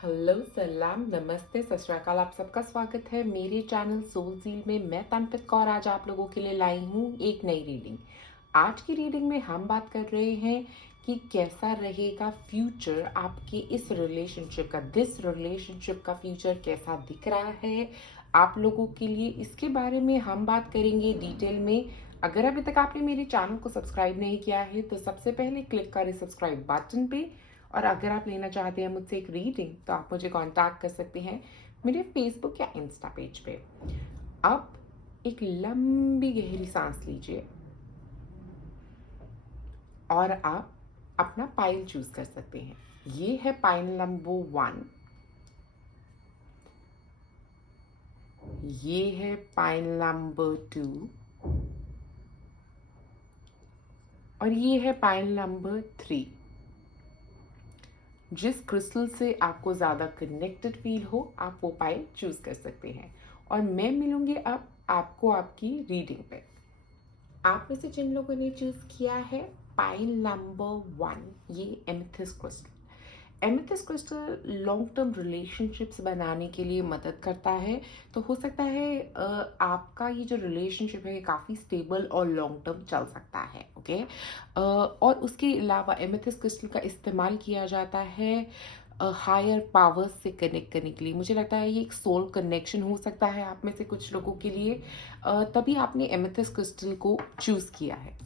Hello, सलाम, नमस्ते, सत श्री अकाल। आप सबका स्वागत है मेरे चैनल सोल ज़ील में। मैं तनपित कौर आज आप लोगों के लिए लाई हूँ एक नई रीडिंग। आज की रीडिंग में हम बात कर रहे हैं कि कैसा रहेगा फ्यूचर आपके इस रिलेशनशिप का फ्यूचर कैसा दिख रहा है आप लोगों के लिए। इसके बारे में हम बात करेंगे डिटेल में। अगर अभी तक आपने मेरे चैनल को सब्सक्राइब नहीं किया है तो सबसे पहले क्लिक करें सब्सक्राइब बटन पे। और अगर आप लेना चाहते हैं मुझसे एक रीडिंग तो आप मुझे कांटेक्ट कर सकते हैं मेरे फेसबुक या इंस्टा पेज पे। अब एक लंबी गहरी सांस लीजिए और आप अपना पाइल चूज कर सकते हैं। ये है पाइल नंबर 1, ये है पाइल नंबर 2 और ये है पाइल नंबर 3। जिस क्रिस्टल से आपको ज़्यादा कनेक्टेड फील हो आप वो पाइल चूज कर सकते हैं। और मैं मिलूंगी अब आपको आपकी रीडिंग पे। आप में से जिन लोगों ने चूज किया है पाइल नंबर 1, ये amethyst crystal. Amethyst crystal long term relationships बनाने के लिए मदद करता है। तो हो सकता है आपका ये जो रिलेशनशिप है काफ़ी स्टेबल और लॉन्ग टर्म चल सकता है। ओके, और उसके अलावा एमेथिस्ट क्रिस्टल का इस्तेमाल किया जाता है हायर पावर्स से कनेक्ट करने के लिए। मुझे लगता है ये एक सोल कनेक्शन हो सकता है आप में से कुछ लोगों के लिए, तभी आपने एमेथिस्ट क्रिस्टल को चूज किया है।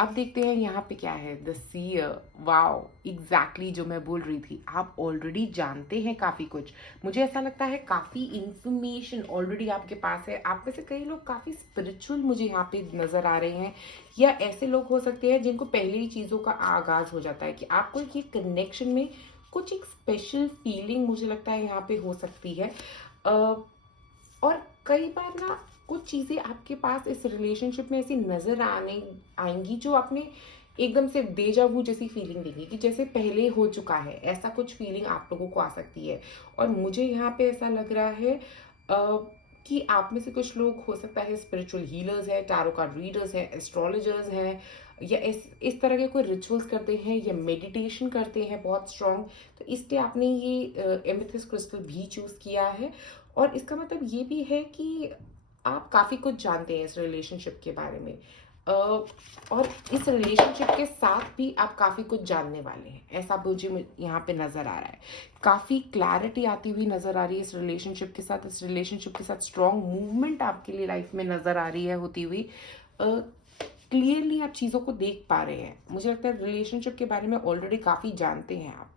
अब देखते हैं यहाँ पे क्या है। द सीयर, वाओ, एग्जैक्टली जो मैं बोल रही थी। आप ऑलरेडी जानते हैं काफ़ी कुछ। मुझे ऐसा लगता है काफ़ी इंफॉर्मेशन ऑलरेडी आपके पास है। आप में से कई लोग काफ़ी स्पिरिचुअल मुझे यहाँ पे नज़र आ रहे हैं, या ऐसे लोग हो सकते हैं जिनको पहले ही चीज़ों का आगाज़ हो जाता है कि आपको ये कनेक्शन में कुछ एक स्पेशल फीलिंग मुझे लगता है यहाँ पे हो सकती है। और कई बार ना कुछ चीज़ें आपके पास इस रिलेशनशिप में ऐसी नज़र आने आएंगी जो आपने एकदम से डेजा वू जैसी फीलिंग देंगी कि जैसे पहले हो चुका है। ऐसा कुछ फीलिंग आप लोगों को आ सकती है। और मुझे यहाँ पे ऐसा लग रहा है कि आप में से कुछ लोग हो सकता है स्पिरिचुअल हीलर्स हैं, टैरो कार्ड रीडर्स हैं, एस्ट्रोलॉजर्स हैं, या इस तरह के कोई रिचुअल्स करते हैं या मेडिटेशन करते हैं बहुत स्ट्रांग। तो इसलिए आपने ये एमेथिस्ट क्रिस्टल भी चूज़ किया है। और इसका मतलब ये भी है कि आप काफ़ी कुछ जानते हैं इस रिलेशनशिप के बारे में, और इस रिलेशनशिप के साथ भी आप काफ़ी कुछ जानने वाले हैं, ऐसा मुझे यहाँ पे नज़र आ रहा है। काफ़ी क्लैरिटी आती हुई नज़र आ रही है इस रिलेशनशिप के साथ। इस रिलेशनशिप के साथ स्ट्रॉन्ग मूवमेंट आपके लिए लाइफ में नज़र आ रही है होती हुई। क्लियरली आप चीज़ों को देख पा रहे हैं। मुझे लगता है रिलेशनशिप के बारे में ऑलरेडी काफ़ी जानते हैं आप।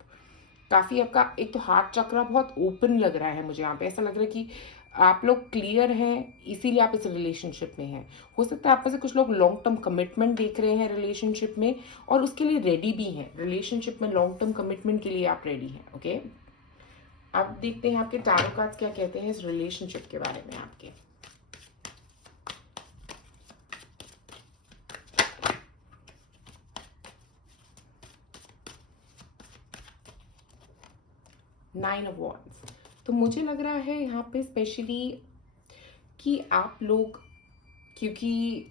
काफ़ी आपका एक तो हार्ट चक्रा बहुत ओपन लग रहा है मुझे यहाँ पे। ऐसा लग रहा है कि आप लोग क्लियर हैं, इसीलिए आप इस रिलेशनशिप में हैं। हो सकता है आप में से कुछ लोग लॉन्ग टर्म कमिटमेंट देख रहे हैं रिलेशनशिप में और उसके लिए रेडी भी हैं। रिलेशनशिप में लॉन्ग टर्म कमिटमेंट के लिए आप रेडी हैं। ओके, अब देखते हैं आपके टैरो कार्ड्स क्या कहते हैं इस रिलेशनशिप के बारे में आपके। Nine of wands. तो मुझे लग रहा है यहाँ पे स्पेशली कि आप लोग, क्योंकि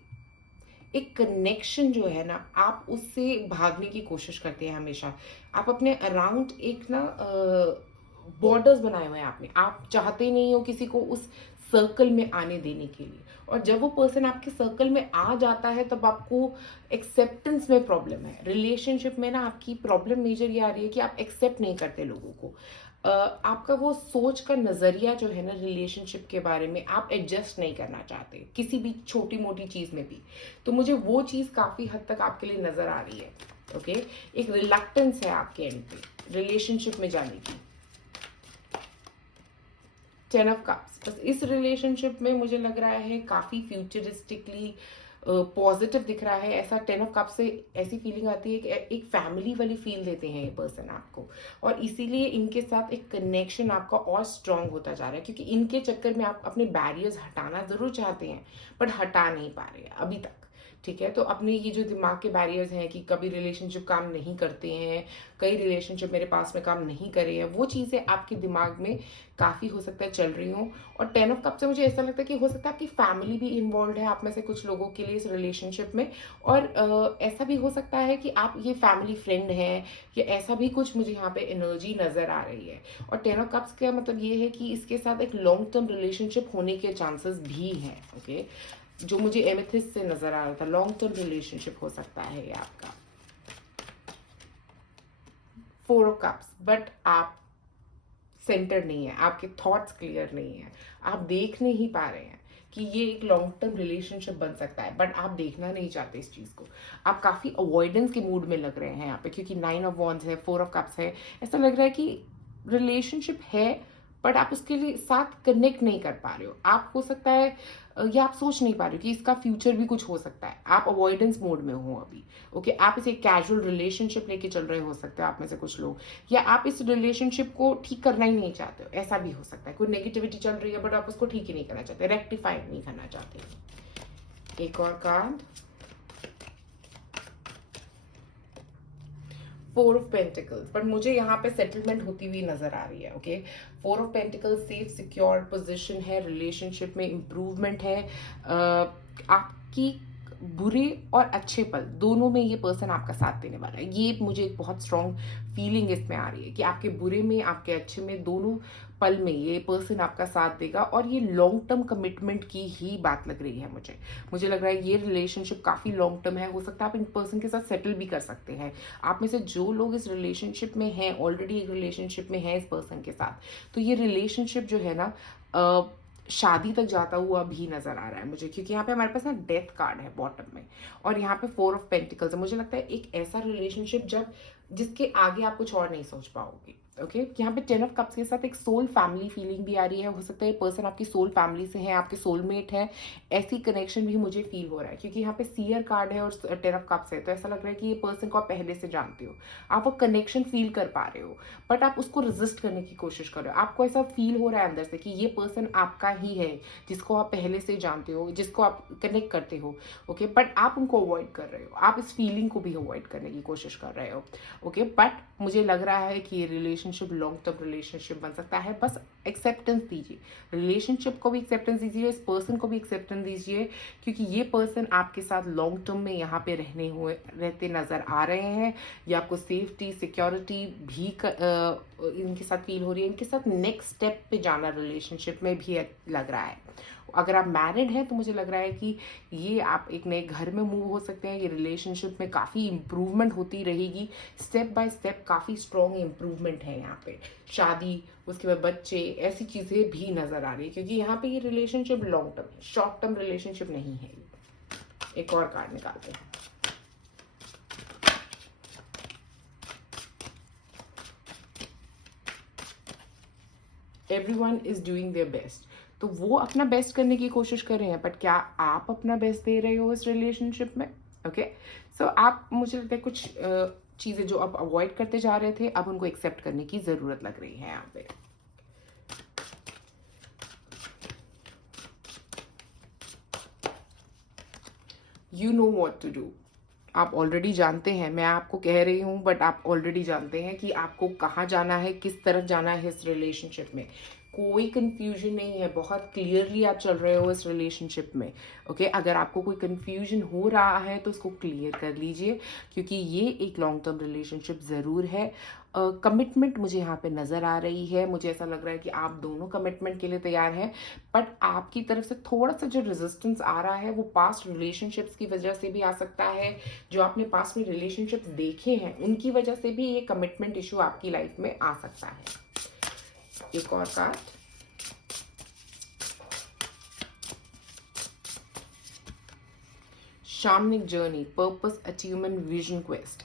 एक कनेक्शन जो है ना आप उससे भागने की कोशिश करते हैं हमेशा। आप अपने अराउंड एक ना बॉर्डर्स बनाए हुए हैं आपने। आप चाहते नहीं हो किसी को उस सर्कल में आने देने के लिए। और जब वो पर्सन आपके सर्कल में आ जाता है तब आपको एक्सेप्टेंस में प्रॉब्लम है। रिलेशनशिप में ना आपकी प्रॉब्लम मेजर ये आ रही है कि आप एक्सेप्ट नहीं करते लोगों को। आपका वो सोच का नज़रिया जो है ना रिलेशनशिप के बारे में, आप एडजस्ट नहीं करना चाहते किसी भी छोटी मोटी चीज़ में भी। तो मुझे वो चीज़ काफ़ी हद तक आपके लिए नज़र आ रही है। ओके, एक रिलक्टेंस है आपके एंड पे रिलेशनशिप में जाने की। 10 ऑफ कप्स। बस इस रिलेशनशिप में मुझे लग रहा है काफ़ी फ्यूचरिस्टिकली पॉजिटिव दिख रहा है। ऐसा 10 ऑफ कप्स से ऐसी फीलिंग आती है कि एक फैमिली वाली फील देते हैं ये पर्सन आपको। और इसीलिए इनके साथ एक कनेक्शन आपका और स्ट्रांग होता जा रहा है, क्योंकि इनके चक्कर में आप अपने बैरियर्स हटाना ज़रूर चाहते हैं बट हटा नहीं पा रहे हैं अभी तक। ठीक है। तो अपने ये जो दिमाग के बैरियर्स हैं कि कभी रिलेशनशिप काम नहीं करते हैं, कई रिलेशनशिप मेरे पास में काम नहीं करे हैं, वो चीज़ें आपके दिमाग में काफ़ी हो सकता है चल रही हों। और 10 ऑफ कप से मुझे ऐसा लगता है कि हो सकता है आपकी फैमिली भी इन्वॉल्व है आप में से कुछ लोगों के लिए इस रिलेशनशिप में। और ऐसा भी हो सकता है कि आप ये फैमिली फ्रेंड हैं, या ऐसा भी कुछ मुझे यहाँ पे एनर्जी नज़र आ रही है। और 10 ऑफ कप्स का मतलब ये है कि इसके साथ एक लॉन्ग टर्म रिलेशनशिप होने के चांसेस भी हैं। ओके, जो मुझे एमेथिस्ट से नजर आ रहा था, लॉन्ग टर्म रिलेशनशिप हो सकता है ये आपका। 4 ऑफ कप्स, बट आप सेंटर नहीं है, आपके थॉट्स क्लियर नहीं है, आप देख नहीं पा रहे हैं कि ये एक लॉन्ग टर्म रिलेशनशिप बन सकता है, बट आप देखना नहीं चाहते इस चीज को। आप काफी अवॉइडेंस के मूड में लग रहे हैं यहाँ पे, क्योंकि 9 ऑफ वॉन्ड्स है, 4 ऑफ कप्स है। ऐसा लग रहा है कि रिलेशनशिप है, बट आप उसके लिए साथ कनेक्ट नहीं कर पा रहे हो। आप हो सकता है या आप सोच नहीं पा रहे हो कि इसका फ्यूचर भी कुछ हो सकता है। आप अवॉइडेंस मोड में हो अभी। ओके, आप इसे कैजुअल रिलेशनशिप लेके चल रहे हो सकते हैं आप में से कुछ लोग, या आप इस रिलेशनशिप को ठीक करना ही नहीं चाहते हो, ऐसा भी हो सकता है। कोई नेगेटिविटी चल रही है बट आप उसको ठीक ही नहीं करना चाहते, रेक्टिफाई नहीं करना चाहते। एक और कार्ड, 4 ऑफ पेंटिकल्स, बट मुझे यहाँ पे सेटलमेंट होती हुई नजर आ रही है। Okay, 4 of pentacles safe secure position है, रिलेशनशिप में इंप्रूवमेंट है। आपकी बुरे और अच्छे पल दोनों में ये पर्सन आपका साथ देने वाला है। ये मुझे एक बहुत स्ट्रॉन्ग फीलिंग इसमें आ रही है कि आपके बुरे में, आपके अच्छे में, दोनों पल में ये पर्सन आपका साथ देगा। और ये लॉन्ग टर्म कमिटमेंट की ही बात लग रही है मुझे लग रहा है ये रिलेशनशिप काफी लॉन्ग टर्म है। हो सकता है आप इन पर्सन के साथ सेटल भी कर सकते हैं। आप में से जो लोग इस रिलेशनशिप में हैं, ऑलरेडी एक रिलेशनशिप में है इस पर्सन के साथ, तो ये रिलेशनशिप जो है ना शादी तक जाता हुआ भी नजर आ रहा है मुझे, क्योंकि यहाँ पे हमारे पास ना डेथ कार्ड है बॉटम में, और यहाँ पे 4 ऑफ पेंटिकल्स है। मुझे लगता है एक ऐसा रिलेशनशिप जिसके आगे आप कुछ और नहीं सोच पाओगे। ओके, यहाँ पे 10 ऑफ कप्स के साथ एक सोल फैमिली फीलिंग भी आ रही है। हो सकता है पर्सन आपकी सोल फैमिली से है, आपके सोलमेट है, ऐसी कनेक्शन भी मुझे फील हो रहा है, क्योंकि यहाँ पे सीयर कार्ड है और 10 ऑफ कप्स है। तो ऐसा लग रहा है कि ये पर्सन को आप पहले से जानते हो, आप वो कनेक्शन फील कर पा रहे हो, बट आप उसको रेजिस्ट करने की कोशिश कर रहे हो। आपको ऐसा फील हो रहा है अंदर से कि ये पर्सन आपका ही है, जिसको आप पहले से जानते हो, जिसको आप कनेक्ट करते हो। ओके, बट आप उनको अवॉइड कर रहे हो, आप इस फीलिंग को भी अवॉइड करने की कोशिश कर रहे हो। ओके, बट मुझे लग रहा है कि ये रिलेशनशिप लॉन्ग टर्म रिलेशनशिप बन सकता है। बस एक्सेप्टेंस दीजिए, रिलेशनशिप को भी एक्सेप्टेंस दीजिए, इस पर्सन को भी एक्सेप्टेंस दीजिए, क्योंकि ये पर्सन आपके साथ लॉन्ग टर्म में यहाँ पे रहते नजर आ रहे हैं। ये आपको सेफ्टी सिक्योरिटी भी इनके साथ फील हो रही है। इनके साथ नेक्स्ट स्टेप पे जाना रिलेशनशिप में भी लग रहा है। अगर आप मैरिड हैं तो मुझे लग रहा है कि ये आप एक नए घर में मूव हो सकते हैं। ये रिलेशनशिप में काफ़ी इंप्रूवमेंट होती रहेगी, स्टेप बाय स्टेप काफ़ी स्ट्रॉन्ग इंप्रूवमेंट है यहाँ पे। शादी, उसके बाद बच्चे, ऐसी चीज़ें भी नज़र आ रही है, क्योंकि यहाँ पे ये रिलेशनशिप लॉन्ग टर्म है, शॉर्ट टर्म रिलेशनशिप नहीं है। एक और कार्ड निकालते हैं। Everyone is doing their best, तो वो अपना बेस्ट करने की कोशिश कर रहे हैं, बट क्या आप अपना बेस्ट दे रहे हो इस रिलेशनशिप में? ओके, सो आप, मुझे लगता है कुछ चीजें जो आप अवॉइड करते जा रहे थे, अब उनको एक्सेप्ट करने की जरूरत लग रही है यहाँ पे। You know what to do, आप ऑलरेडी जानते हैं, मैं आपको कह रही हूँ बट आप ऑलरेडी जानते हैं कि आपको कहाँ जाना है, किस तरफ जाना है इस रिलेशनशिप में। कोई कंफ्यूजन नहीं है, बहुत क्लियरली आप चल रहे हो इस रिलेशनशिप में। ओके, अगर आपको कोई कंफ्यूजन हो रहा है तो उसको क्लियर कर लीजिए, क्योंकि ये एक लॉन्ग टर्म रिलेशनशिप ज़रूर है। कमिटमेंट मुझे यहाँ पे नज़र आ रही है। मुझे ऐसा लग रहा है कि आप दोनों कमिटमेंट के लिए तैयार हैं, बट आपकी तरफ से थोड़ा सा जो रेजिस्टेंस आ रहा है वो पास्ट रिलेशनशिप्स की वजह से भी आ सकता है। जो आपने पास्ट में रिलेशनशिप्स देखे हैं उनकी वजह से भी ये कमिटमेंट इशू आपकी लाइफ में आ सकता है। एक और card, shamanic journey, purpose, achievement, vision, quest.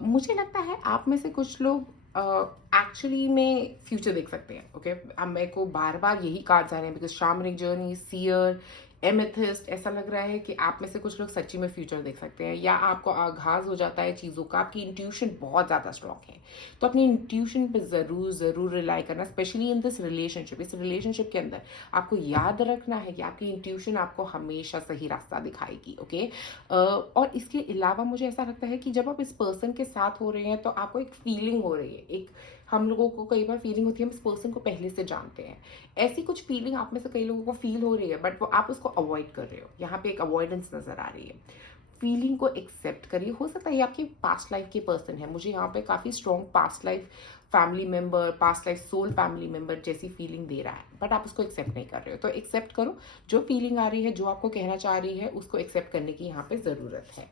मुझे लगता है आप में से कुछ लोग एक्चुअली में फ्यूचर देख सकते हैं। ओके, अब मेरे को बार बार यही कार्ड्स आ रहे हैं, बिकॉज शामनिक जर्नी, सीयर, एमेथिस्ट, ऐसा लग रहा है कि आप में से कुछ लोग सच्ची में फ्यूचर देख सकते हैं, या आपको आगाज हो जाता है चीज़ों का, आपकी इंट्यूशन बहुत ज़्यादा स्ट्रॉन्ग है। तो अपनी इंट्यूशन पे ज़रूर ज़रूर रिलाई करना, स्पेशली इन दिस रिलेशनशिप। इस रिलेशनशिप के अंदर आपको याद रखना है कि आपकी इंट्यूशन आपको हमेशा सही रास्ता दिखाएगी। ओके, और इसके अलावा मुझे ऐसा लगता है कि जब आप इस पर्सन के साथ हो रहे हैं तो आपको एक फीलिंग हो रही है, एक हम लोगों को कई बार फीलिंग होती है हम इस पर्सन को पहले से जानते हैं, ऐसी कुछ फीलिंग आप में से कई लोगों को फील हो रही है, बट वो आप उसको अवॉइड कर रहे हो। यहाँ पे एक अवॉइडेंस नजर आ रही है। फीलिंग को एक्सेप्ट करिए। हो सकता है ये आपकी पास्ट लाइफ के पर्सन है, मुझे यहाँ पे काफ़ी strong past life family member, past life soul family member जैसी फीलिंग दे रहा है, बट आप उसको एक्सेप्ट नहीं कर रहे हो। तो एक्सेप्ट करो, जो फीलिंग आ रही है, जो आपको कहना चाह रही है, उसको एक्सेप्ट करने की यहाँ पे ज़रूरत है।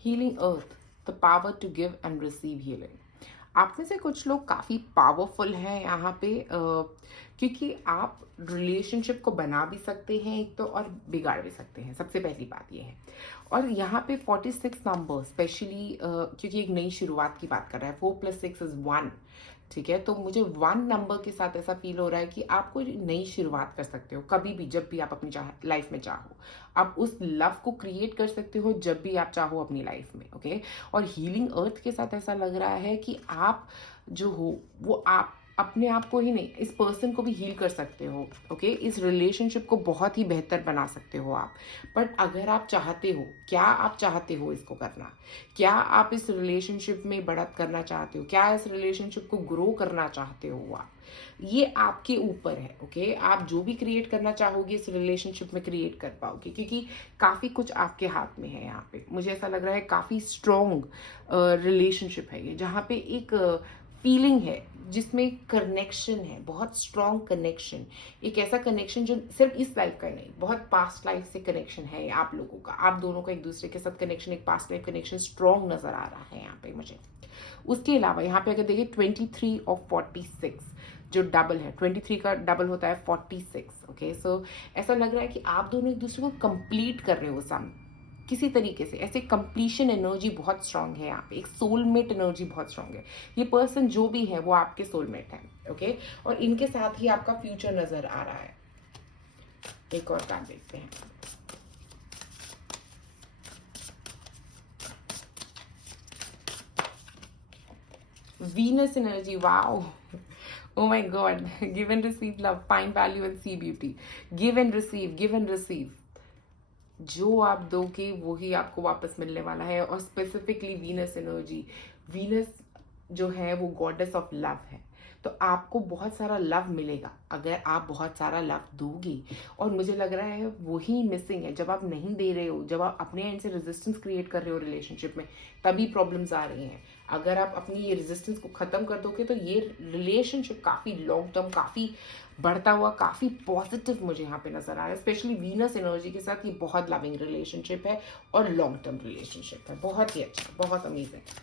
Healing earth, the power to give and receive healing. आप में से कुछ लोग काफ़ी पावरफुल हैं यहाँ पे, क्योंकि आप रिलेशनशिप को बना भी सकते हैं एक तो, और बिगाड़ भी सकते हैं। सबसे पहली बात ये है। और यहाँ पे 46 नंबर स्पेशली, क्योंकि एक नई शुरुआत की बात कर रहा है, 4+6 = 1। ठीक है, तो मुझे 1 नंबर के साथ ऐसा फील हो रहा है कि आप कोई नई शुरुआत कर सकते हो कभी भी, जब भी आप अपनी लाइफ में चाहो। आप उस लव को क्रिएट कर सकते हो जब भी आप चाहो अपनी लाइफ में। ओके, और हीलिंग अर्थ के साथ ऐसा लग रहा है कि आप जो हो वो आप अपने आप को ही नहीं, इस पर्सन को भी हील कर सकते हो। ओके, इस रिलेशनशिप को बहुत ही बेहतर बना सकते हो आप। बट अगर आप चाहते हो, क्या आप चाहते हो इसको करना, क्या आप इस रिलेशनशिप में बढ़त करना चाहते हो, क्या इस रिलेशनशिप को ग्रो करना चाहते हो आप, ये आपके ऊपर है। ओके, आप जो भी क्रिएट करना चाहोगे इस रिलेशनशिप में क्रिएट कर पाओगे, क्योंकि काफ़ी कुछ आपके हाथ में है। यहाँ पे मुझे ऐसा लग रहा है काफ़ी स्ट्रॉन्ग रिलेशनशिप है ये, जहाँ पे एक फीलिंग है जिसमें कनेक्शन है, बहुत स्ट्रॉन्ग कनेक्शन। एक ऐसा कनेक्शन जो सिर्फ इस लाइफ का ही नहीं, बहुत पास्ट लाइफ से कनेक्शन है आप लोगों का, आप दोनों का एक दूसरे के साथ कनेक्शन, एक पास्ट लाइफ कनेक्शन स्ट्रॉन्ग नजर आ रहा है यहाँ पे मुझे। उसके अलावा यहाँ पे अगर देखिए 23 और 46 जो डबल है, 23 का डबल होता है 46। ओके, सो ऐसा लग रहा है कि आप दोनों एक दूसरे को कंप्लीट कर रहे हो सम किसी तरीके से। ऐसे कंप्लीशन एनर्जी बहुत स्ट्रांग है यहाँ पे, एक सोलमेट एनर्जी बहुत स्ट्रांग है। ये पर्सन जो भी है वो आपके सोलमेट है। ओके, और इनके साथ ही आपका फ्यूचर नजर आ रहा है। एक और कार्ड देखते हैं। Venus energy, wow. Oh my God. Give and receive love, find value and see beauty. Give and receive, give and receive. जो आप दोगे वो ही आपको वापस मिलने वाला है। और स्पेसिफिकली वीनस एनर्जी, वीनस जो है वो गॉडेस ऑफ लव है, तो आपको बहुत सारा लव मिलेगा अगर आप बहुत सारा लव दोगे। और मुझे लग रहा है वही मिसिंग है, जब आप नहीं दे रहे हो, जब आप अपने एंड से रेजिस्टेंस क्रिएट कर रहे हो रिलेशनशिप में, तभी प्रॉब्लम्स आ रही हैं। अगर आप अपनी ये रेजिस्टेंस को खत्म कर दोगे तो ये रिलेशनशिप काफ़ी लॉन्ग टर्म, काफ़ी बढ़ता हुआ, काफ़ी पॉजिटिव मुझे यहाँ पे नजर आ रहा है। स्पेशली वीनस एनर्जी के साथ ये बहुत लविंग रिलेशनशिप है और लॉन्ग टर्म रिलेशनशिप है। बहुत ही अच्छा, बहुत अमेजिंग।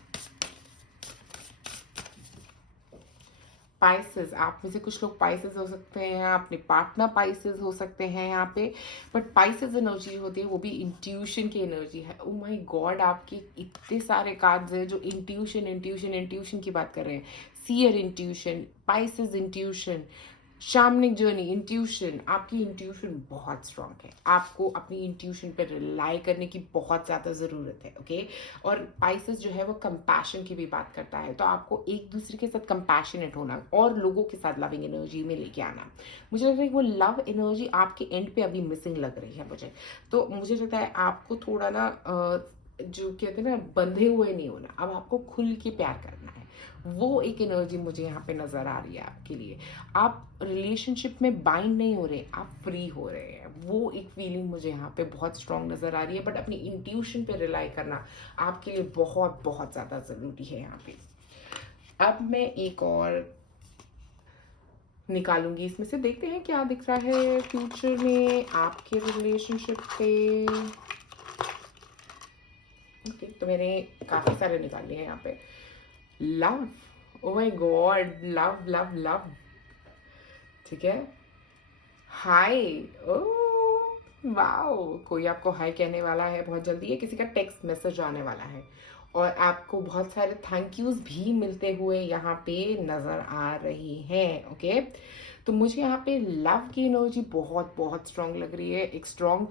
पाइसेस, आप में से कुछ लोग पाइसेस हो सकते हैं, अपने पार्टनर पाइसेस हो सकते हैं यहाँ पे। बट पाइसेस एनर्जी होती है वो भी इंट्यूशन की एनर्जी है। ओ माय गॉड, आपके इतने सारे कार्ड्स हैं जो इंट्यूशन इंट्यूशन इंट्यूशन की बात कर रहे हैं। Seer intuition, pisces intuition, shamanic journey intuition. आपकी इंट्यूशन बहुत स्ट्रांग है, आपको अपनी इंट्यूशन पर रिलाई करने की बहुत ज़्यादा ज़रूरत है। ओके, और पाइसेस जो है वो कंपैशन की भी बात करता है, तो आपको एक दूसरे के साथ कंपैशनेट होना और लोगों के साथ लविंग एनर्जी में लेके आना। मुझे लगता है कि वो लव एनर्जी आपके एंड पे अभी मिसिंग लग रही है मुझे। तो मुझे लगता है आपको थोड़ा ना जो कहते हैं ना, बंधे हुए नहीं होना, अब आपको खुल के प्यार करना है। वो एक एनर्जी मुझे यहाँ पे नजर आ रही है आपके लिए। आप रिलेशनशिप में बाइंड नहीं हो रहे, आप फ्री हो रहे हैं। वो एक फीलिंग मुझे यहाँ पे बहुत स्ट्रांग नजर आ रही है। बट अपनी इंट्यूशन पे रिलाई करना आपके लिए बहुत बहुत ज्यादा जरूरी है यहाँ पे। अब मैं एक और निकालूंगी इसमें से, देखते हैं क्या दिख रहा है फ्यूचर में आपके रिलेशनशिप पे। ओके, तो मैंने काफी सारे निकाल लिए हैं यहाँ पे। Love, oh my God, love love love. ठीक है, हाय, ओ वाओ! कोई आपको हाय कहने वाला है बहुत जल्दी, या किसी का टेक्स्ट मैसेज आने वाला है और आपको बहुत सारे थैंक यूज़ भी मिलते हुए यहाँ पे नज़र आ रही हैं, ओके? तो मुझे यहाँ पे लव की एनर्जी बहुत बहुत स्ट्रांग लग रही है। एक स्ट्रांग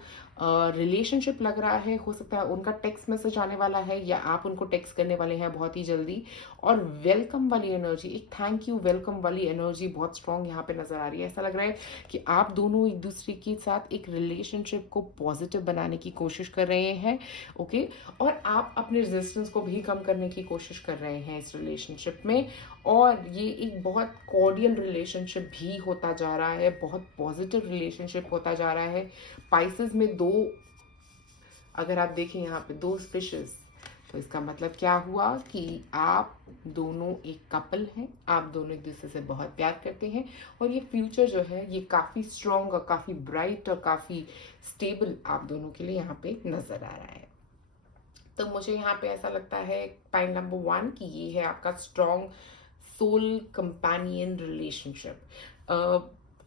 रिलेशनशिप लग रहा है। हो सकता है उनका टेक्स्ट मैसेज आने वाला है या आप उनको टेक्स्ट करने वाले हैं बहुत ही जल्दी। और वेलकम वाली एनर्जी, एक थैंक यू वेलकम वाली एनर्जी बहुत स्ट्रांग यहाँ पे नजर आ रही है। ऐसा लग रहा है कि आप दोनों एक दूसरे के साथ एक रिलेशनशिप को पॉजिटिव बनाने की कोशिश कर रहे हैं, ओके? और आप अपने रेजिस्टेंस को भी कम करने की कोशिश कर रहे हैं इस रिलेशनशिप में। और ये एक बहुत कॉर्डियल रिलेशनशिप भी होता जा रहा है, बहुत पॉजिटिव रिलेशनशिप होता जा रहा है। पाइसेस में दो, अगर आप देखें यहाँ पे दो स्पिशेस, तो इसका मतलब क्या हुआ कि आप दोनों एक कपल हैं, आप दोनों एक दूसरे से बहुत प्यार करते हैं और ये फ्यूचर जो है ये काफ़ी स्ट्रॉन्ग और काफ़ी ब्राइट और काफ़ी स्टेबल आप दोनों के लिए यहाँ पे नज़र आ रहा है। तो मुझे यहाँ पे ऐसा लगता है पॉइंट नंबर 1 कि ये है आपका स्ट्रॉन्ग सोल कंपेनियन रिलेशनशिप।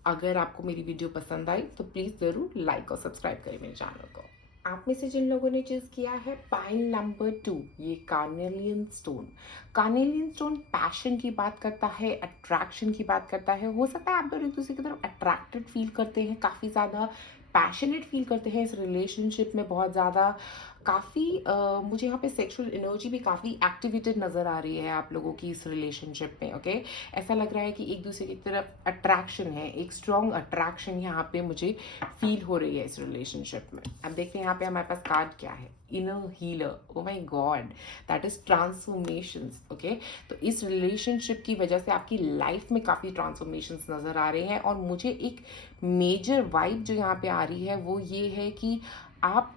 अगर आपको मेरी वीडियो पसंद आई तो प्लीज़ ज़रूर लाइक और सब्सक्राइब करें मेरे चैनल को। आप में से जिन लोगों ने चूज किया है पॉइंट नंबर 2, ये carnelian stone. Carnelian stone passion की बात करता है, अट्रैक्शन की बात करता है। हो सकता है आप दोनों एक दूसरे की तरफ अट्रैक्टेड फील करते हैं, काफ़ी ज़्यादा पैशनेट फील करते हैं इस रिलेशनशिप में, बहुत ज़्यादा काफ़ी मुझे यहाँ पे सेक्सुअल एनर्जी भी काफ़ी एक्टिवेटेड नज़र आ रही है आप लोगों की इस रिलेशनशिप में, ओके? ऐसा लग रहा है कि एक दूसरे की तरफ अट्रैक्शन है, एक स्ट्रॉन्ग अट्रैक्शन यहाँ पे मुझे फील हो रही है इस रिलेशनशिप में। अब देखते हैं यहाँ पे हमारे पास कार्ड क्या है, inner healer. Oh my God, that is transformations, okay? तो इस रिलेशनशिप की वजह से आपकी लाइफ में काफ़ी ट्रांसफॉर्मेशंस नज़र आ रहे हैं और मुझे एक मेजर वाइब जो यहाँ पे आ रही है वो ये है कि आप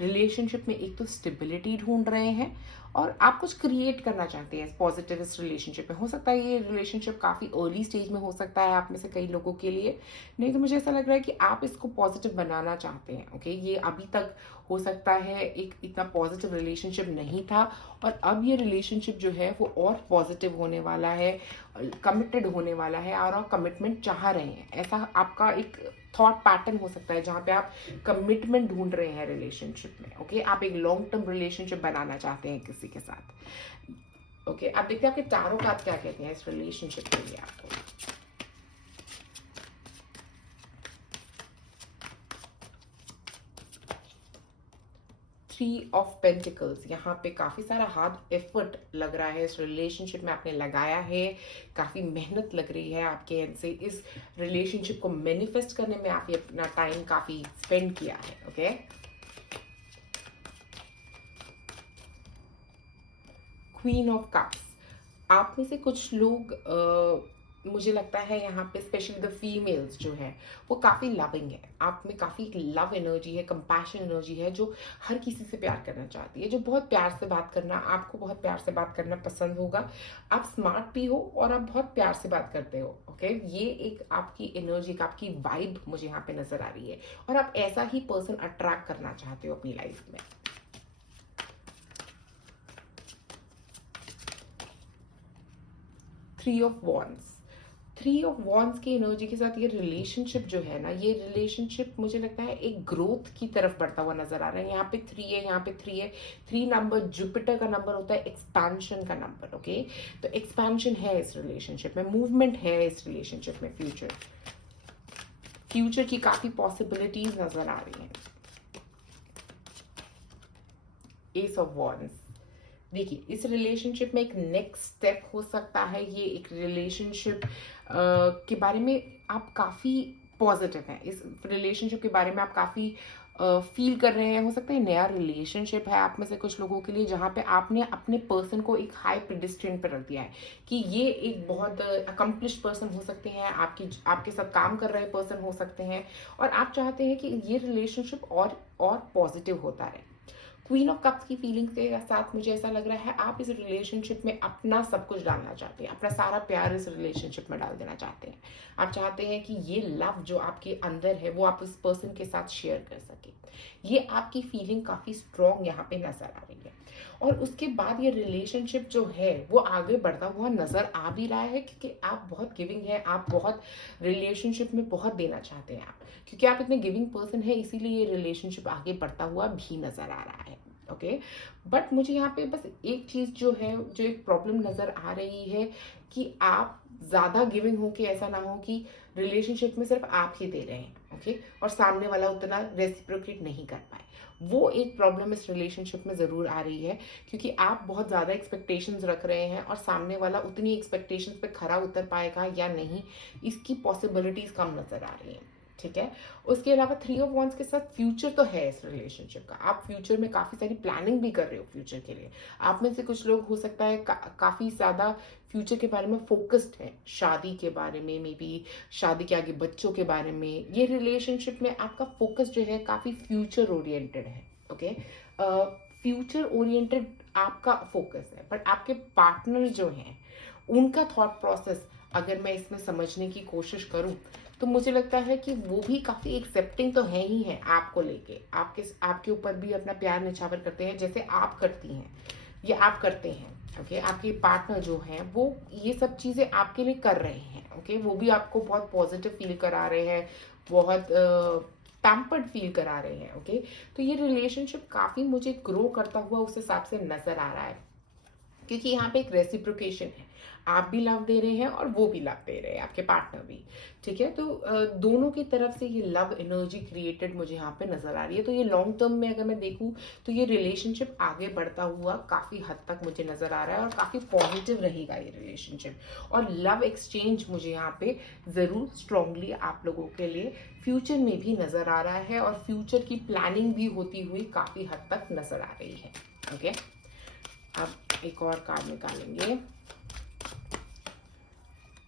रिलेशनशिप में एक तो स्टेबिलिटी ढूंढ रहे हैं और आप कुछ क्रिएट करना चाहते हैं पॉजिटिव इस रिलेशनशिप में। हो सकता है ये रिलेशनशिप काफ़ी अर्ली स्टेज में हो सकता है आप में से कई लोगों के लिए, नहीं तो मुझे ऐसा लग रहा है कि आप इसको पॉजिटिव बनाना चाहते हैं, ओके? ये अभी तक हो सकता है एक इतना पॉजिटिव रिलेशनशिप नहीं था और अब ये रिलेशनशिप जो है वो और पॉजिटिव होने वाला है, कमिटेड होने वाला है और आप कमिटमेंट चाह रहे हैं। ऐसा आपका एक थॉट पैटर्न हो सकता है जहाँ पे आप कमिटमेंट ढूंढ रहे हैं रिलेशनशिप में, ओके? आप एक लॉन्ग टर्म रिलेशनशिप बनाना चाहते हैं किसी के साथ, ओके? आप देखते हैं आपके चारों कार्ड क्या कहते हैं इस रिलेशनशिप के लिए आपको। 3 ऑफ पेंटिकल्स, यहाँ पे काफ़ी सारा हार्ड एफर्ट लग रहा है इस रिलेशनशिप में आपने लगाया है, काफ़ी मेहनत लग रही है आपके एंड से इस रिलेशनशिप को मैनिफेस्ट करने में आपने अपना टाइम काफ़ी स्पेंड किया है, ओके? क्वीन ऑफ कप्स, आप में से कुछ लोग मुझे लगता है यहाँ पे स्पेशली द फीमेल्स जो है वो काफ़ी लविंग है, आप में काफ़ी लव एनर्जी है, कंपैशन एनर्जी है, जो हर किसी से प्यार करना चाहती है, जो बहुत प्यार से बात करना, आपको बहुत प्यार से बात करना पसंद होगा। आप स्मार्ट भी हो और आप बहुत प्यार से बात करते हो, ओके? ये एक आपकी एनर्जी, आपकी वाइब मुझे यहाँ पे नजर आ रही है और आप ऐसा ही पर्सन अट्रैक्ट करना चाहते हो अपनी लाइफ में। 3 ऑफ वॉन्ड्स, 3 ऑफ वॉन्ड्स की एनर्जी के साथ ये रिलेशनशिप जो है ना, ये रिलेशनशिप मुझे लगता है एक ग्रोथ की तरफ बढ़ता हुआ नजर आ रहा है। यहाँ पे 3 है, यहाँ पे 3 है। 3 नंबर जुपिटर का नंबर होता है एक्सपेंशन का नंबर, ओके? तो एक्सपेंशन है इस रिलेशनशिप में, मूवमेंट है इस रिलेशनशिप में, फ्यूचर की काफी पॉसिबिलिटीज नजर आ रही हैं। एस ऑफ वॉन्ड्स, देखिए इस रिलेशनशिप में एक नेक्स्ट स्टेप हो सकता है, ये एक रिलेशनशिप के बारे में आप काफ़ी पॉजिटिव हैं, इस रिलेशनशिप के बारे में आप काफ़ी फील कर रहे हैं। हो सकता है नया रिलेशनशिप है आप में से कुछ लोगों के लिए जहाँ पे आपने अपने पर्सन को एक हाई पेडिस्ट्रेन पर रख दिया है कि ये एक बहुत अकम्प्लिश्ड पर्सन हो सकते हैं, आपके साथ काम कर रहे पर्सन हो सकते हैं और आप चाहते हैं कि ये रिलेशनशिप और पॉजिटिव होता रहे। क्वीन ऑफ कप्स की फीलिंग्स के साथ मुझे ऐसा लग रहा है आप इस रिलेशनशिप में अपना सब कुछ डालना चाहते हैं, अपना सारा प्यार इस रिलेशनशिप में डाल देना चाहते हैं। आप चाहते हैं कि ये लव जो आपके अंदर है वो आप उस पर्सन के साथ शेयर कर सके। ये आपकी फीलिंग काफ़ी स्ट्रॉन्ग यहाँ पे नजर आ रही है। और उसके बाद ये रिलेशनशिप जो है वो आगे बढ़ता हुआ नज़र आ भी रहा है, क्योंकि आप बहुत गिविंग है, आप बहुत रिलेशनशिप में बहुत देना चाहते हैं आप, क्योंकि आप इतने गिविंग पर्सन है, इसीलिए ये रिलेशनशिप आगे बढ़ता हुआ भी नज़र आ रहा है। ओके, बट मुझे यहाँ पे बस एक चीज़ जो है, जो एक प्रॉब्लम नज़र आ रही है कि आप ज़्यादा गिविंग हो कि ऐसा ना हो कि रिलेशनशिप में सिर्फ आप ही दे रहे हैं, ओके, और सामने वाला उतना रेसिप्रोकेट नहीं कर पाए। वो एक प्रॉब्लम इस रिलेशनशिप में ज़रूर आ रही है, क्योंकि आप बहुत ज़्यादा एक्सपेक्टेशंस रख रहे हैं और सामने वाला उतनी एक्सपेक्टेशंस पे खरा उतर पाएगा या नहीं, इसकी पॉसिबिलिटीज़ कम नज़र आ रही हैं। ठीक है, उसके अलावा 3 ऑफ वॉन्ड्स के साथ फ्यूचर तो है इस रिलेशनशिप का, आप फ्यूचर में काफ़ी सारी प्लानिंग भी कर रहे हो फ्यूचर के लिए। आप में से कुछ लोग हो सकता है काफ़ी ज़्यादा फ्यूचर के बारे में फोकस्ड है, शादी के बारे में, मे बी शादी के आगे बच्चों के बारे में। ये रिलेशनशिप में आपका फोकस जो है काफ़ी फ्यूचर ओरिएंटेड है। ओके, फ्यूचर ओरिएंटेड आपका फोकस है, बट आपके पार्टनर जो हैं उनका थॉट प्रोसेस अगर मैं इसमें समझने की कोशिश करूं तो मुझे लगता है कि वो भी काफ़ी एक्सेप्टिंग तो है ही है आपको लेके, आपके ऊपर भी अपना प्यार निछावर करते हैं जैसे आप करती हैं या आप करते हैं। ओके, आपके पार्टनर जो हैं वो ये सब चीज़ें आपके लिए कर रहे हैं। ओके, वो भी आपको बहुत पॉजिटिव फील करा रहे हैं, बहुत पैम्पर्ड फील करा रहे हैं। ओके, तो ये रिलेशनशिप काफ़ी मुझे ग्रो करता हुआ उस हिसाब से नज़र आ रहा है, क्योंकि यहाँ पे एक रेसिप्रोकेशन है, आप भी लव दे रहे हैं और वो भी लव दे रहे हैं, आपके पार्टनर भी। ठीक है, तो दोनों की तरफ से ये लव एनर्जी क्रिएटेड मुझे यहाँ पे नजर आ रही है। तो ये लॉन्ग टर्म में अगर मैं देखूँ तो ये रिलेशनशिप आगे बढ़ता हुआ काफ़ी हद तक मुझे नजर आ रहा है और काफ़ी पॉजिटिव रहेगा ये रिलेशनशिप। और लव एक्सचेंज मुझे यहाँ पे ज़रूर स्ट्रांगली आप लोगों के लिए फ्यूचर में भी नजर आ रहा है और फ्यूचर की प्लानिंग भी होती हुई काफ़ी हद तक नजर आ रही है। ओके, अब एक और कार्ड निकालेंगे।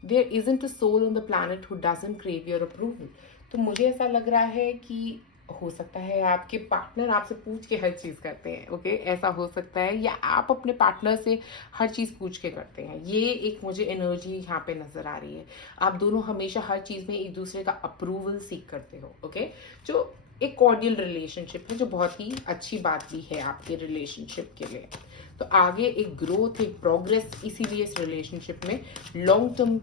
There isn't a soul on the planet who doesn't crave your approval. तो मुझे ऐसा लग रहा है कि हो सकता है आपके पार्टनर आपसे पूछ के हर चीज़ करते हैं। ओके, ऐसा हो सकता है, या आप अपने पार्टनर से हर चीज़ पूछ के करते हैं। ये एक मुझे एनर्जी यहाँ पे नज़र आ रही है। आप दोनों हमेशा हर चीज़ में एक दूसरे का अप्रूवल सीख करते हो। ओके, जो एक कॉर्डियल रिलेशनशिप है, जो बहुत ही अच्छी बात भी है आपके रिलेशनशिप के लिए। तो आगे एक ग्रोथ, एक प्रोग्रेस इसीलिए इस रिलेशनशिप में लॉन्ग टर्म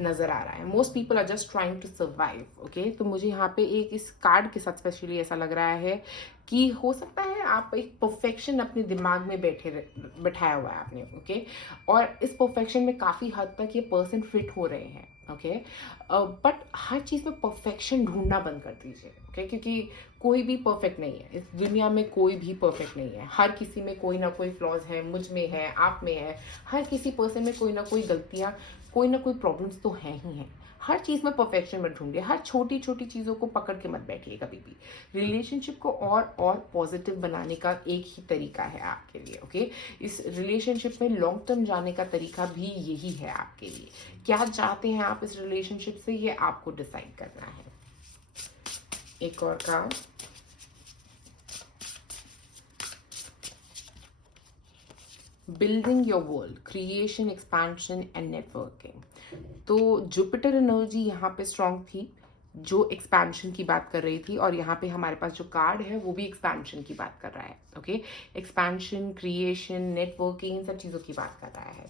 नजर आ रहा है। Most people are just trying to survive. Okay, तो मुझे यहाँ पे एक इस कार्ड के साथ स्पेशली ऐसा लग रहा है कि हो सकता है आप एक परफेक्शन अपने दिमाग में बैठाया हुआ है आपने। ओके, और इस परफेक्शन में काफ़ी हद तक ये पर्सन फिट हो रहे हैं। ओके, बट हर चीज़ में परफेक्शन ढूंढना बंद कर दीजिए। ओके, क्योंकि कोई भी परफेक्ट नहीं है इस दुनिया में, कोई भी परफेक्ट नहीं है। हर किसी में कोई ना कोई फ्लॉज है, मुझ में है, आप में है, हर किसी पर्सन में कोई ना कोई गलतियाँ, कोई ना कोई प्रॉब्लम्स तो हैं ही हैं। हर चीज़ में परफेक्शन मत ढूंढिए, हर छोटी छोटी चीज़ों को पकड़ के मत बैठिए कभी भी। रिलेशनशिप को और पॉजिटिव बनाने का एक ही तरीका है आपके लिए। ओके, इस रिलेशनशिप में लॉन्ग टर्म जाने का तरीका भी यही है आपके लिए। क्या चाहते हैं आप इस रिलेशनशिप से, ये आपको डिसाइड करना है। एक और card, building your world, creation, expansion and networking. तो जुपिटर एनर्जी यहाँ पे स्ट्रांग थी, जो एक्सपेंशन की बात कर रही थी, और यहाँ पे हमारे पास जो कार्ड है वो भी एक्सपेंशन की बात कर रहा है। ओके, एक्सपेंशन, क्रिएशन, नेटवर्किंग, इन सब चीज़ों की बात कर रहा है।